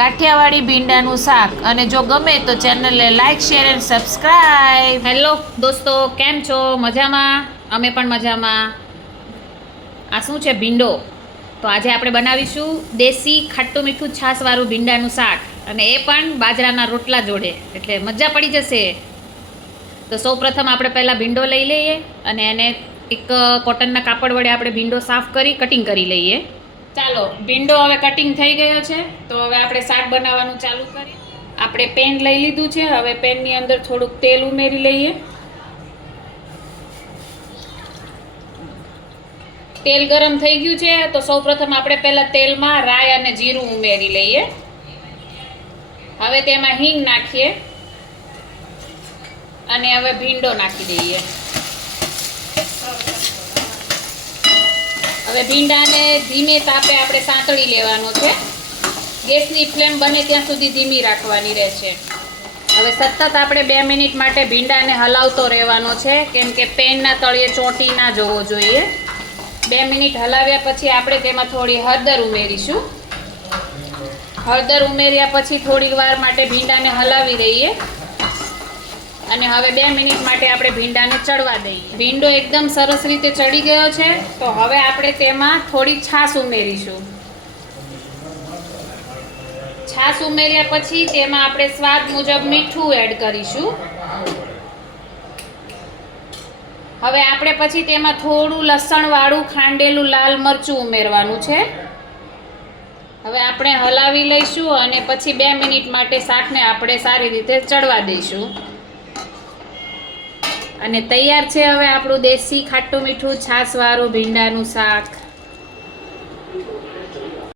કાઠિયાવાડી ભીંડાનું શાક. અને જો ગમે તો ચેનલને like, share and subscribe. Hello દોસ્તો, કેમ છો? મજામાં? અમે પણ મજામાં. આ શું છે? ભીંડો. તો આજે આપણે બનાવીશું દેશી ખાટું મીઠું છાશવાળું ભીંડાનું શાક, અને એ પણ બાજરાના રોટલા જોડે, એટલે મજા પડી જશે. તો સૌપ્રથમ આપણે પહેલાં ભીંડો લઈ લઈએ અને એને એક કોટનના કાપડ વડે આપણે ભીંડો સાફ કરી કટિંગ કરી લઈએ. ચાલો, ભીંડો હવે કટિંગ થઈ ગયો છે. તો હવે આપણે શાક બનાવવાનું ચાલુ કરીએ. આપણે પેન લઈ લીધું છે. હવે પેનની અંદર થોડુંક તેલ ઉમેરી લઈએ. તેલ ગરમ થઈ ગયું છે. તો સૌપ્રથમ આપણે પહેલાં તેલમાં રાઈ અને જીરું ઉમેરી લઈએ. હવે તેમાં હિંગ નાખીએ અને હવે ભીંડો નાખી દઈએ. હવે ભીંડાને ધીમે તાપે આપણે સાંતળી લેવાનો છે. ગેસની ફ્લેમ બને ત્યાં સુધી ધીમી રાખવાની રહેશે. હવે સતત આપણે 2 મિનિટ માટે ભીંડાને હલાવતો રહેવાનો છે, કેમ કે પેનના તળિયે ચોંટી ના જવો જોઈએ. 2 મિનિટ હલાવ્યા પછી આપણે તેમાં થોડી હળદર ઉમેરીશું. હળદર ઉમેર્યા પછી થોડી વાર માટે ભીંડાને હલાવી દઈએ અને હવે 2 મિનિટ માટે આપણે ભીંડાને ચડવા દઈએ. ભીંડો એકદમ સરસ રીતે ચડી ગયો છે. તો હવે આપણે તેમાં થોડી છાશ ઉમેરીશું. છાશ ઉમેર્યા પછી તેમાં આપણે સ્વાદ મુજબ મીઠું એડ કરીશું. હવે આપણે પછી તેમાં થોડું લસણવાળું ખાંડેલું લાલ મરચું ઉમેરવાનું છે. હવે આપણે હલાવી લઈશું અને પછી 2 મિનિટ માટે શાકને આપણે સારી રીતે ચડવા દઈશું. અને તૈયાર છે હવે આપણું દેશી ખાટું મીઠું છાશવાળું ભીંડાનું શાક.